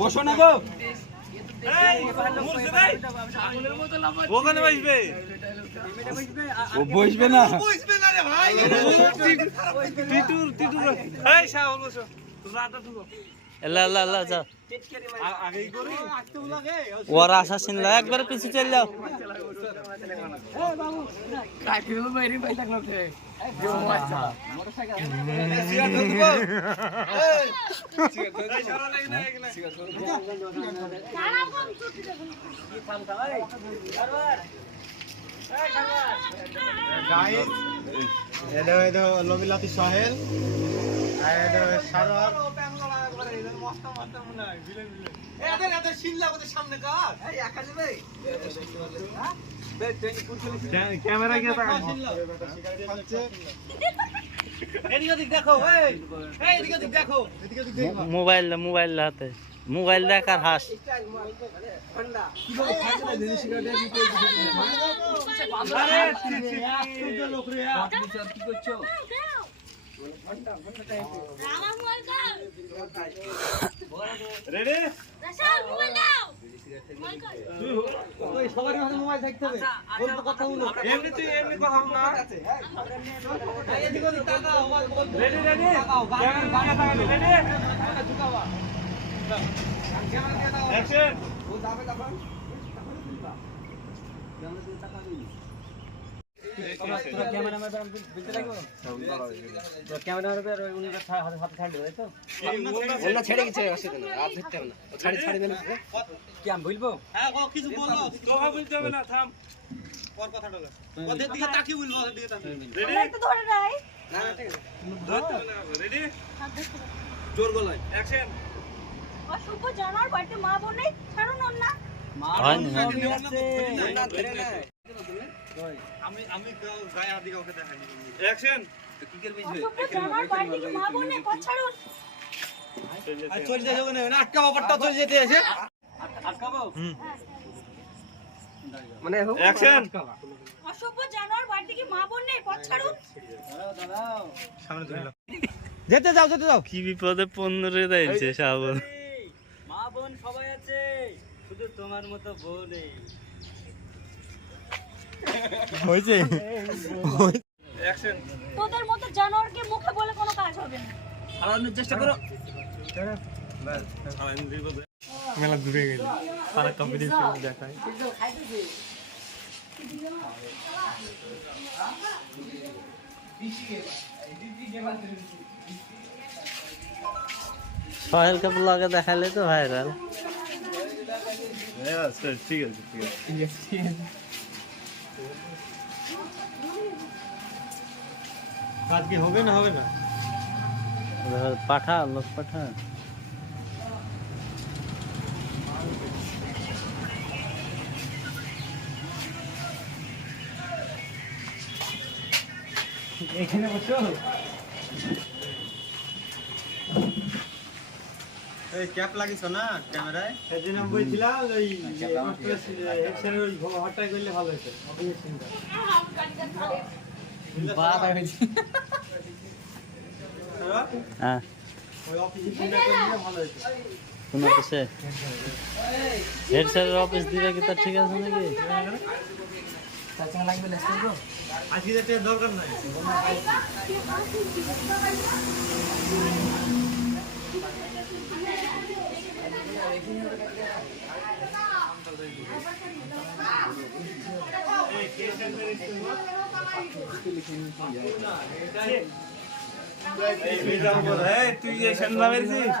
বসো না গো ওখানে বসবে বসবে না ওরা আসা শুনলে একবার পিছু চল যাও লবিলাতি সাহেল ক্যামেরা গিয়ে দেখো মোবাইল হাতে মোবাইল দেখার হাস সবারই হাতে মোবাইল থাকতে হবে কথা বলো এমনি কথা বল না এদিকে তাকাও রেডি তাকাও রেডি ঝুকাবা ক্যামেরা দিয়ে দাও অ্যাকশন ও যাবে তখন ক্যামেরা দিয়ে তাকাবি তোরা ক্যামেরাম্যান বলতে লাগো তো ক্যামেরাম্যান উনি হাতে ছাড়লো তাই তো ওনা ছেড়ে গেছে অসুবিধা নেই আর ধরতে হবে না ছাড়ি দেন কি আমি বলবো হ্যাঁ ও কিছু বললো তোমরা বলতে হবে না থাম পর কথাটা ওদের দিকে তাকিয়ে বলবো ওদের দিকে তাকিয়ে রেডি একটু ধরে নাই না না ঠিক আছে ধরতে হবে না রেডি জোর গলায় অ্যাকশন অশুভ জানার বাড়িতে মা বোন নেই ছাড়ুন না মা বোন না ধরে না আমি গায়ে হাত দিয়ে ওকে দেখাইনি অ্যাকশন কি করবি জানার বাড়িতে মা বোন নেই ছাড়ুন আর চলে যাও না আটকা ব্যাপারটা চলে যেতে এসে আটকাবো মানে অ্যাকশন অশুভ জানার বাড়িতে মা বোন নেই ছাড়ুন দাঁড়াও সামনে ধরে নাও যেতে যাও কি বিপদে 15 দিয়েছে শাবল মা বোন সবাই আছে শুধু তোমার মতো বউ নেই হইছে অ্যাকশন তোদের মতো জানোয়ারকে মুখে বলে কোনো কাজ হবে না হারানোর চেষ্টা করো মেলা ঘুরে গেল সারা কম্পিটিশন দেখায় সোহেলকে ব্লগে দেখালে তো ভাইরাল ঠিক আছে আজকে হবে না পাঠা লোক পাঠা এখানে বসো এই ক্যাপ লাগিস না ক্যামেরায় সেদিন আমি বলছিলাম ওই হেডসেটের ওই হটটাই করলে ভালো হতো অফিসের সিনটা বাদ হয়েছে হ্যাঁ ওই অফিসের সিনটা করলে ভালো হতো কোন অফিসে হেড স্যারের অফিস দিবে কি তা ঠিক আছে নাকি চাচা লাগবে লেসন গো আজকে যেতে দরকার নাই তুই এখানে নামেছিস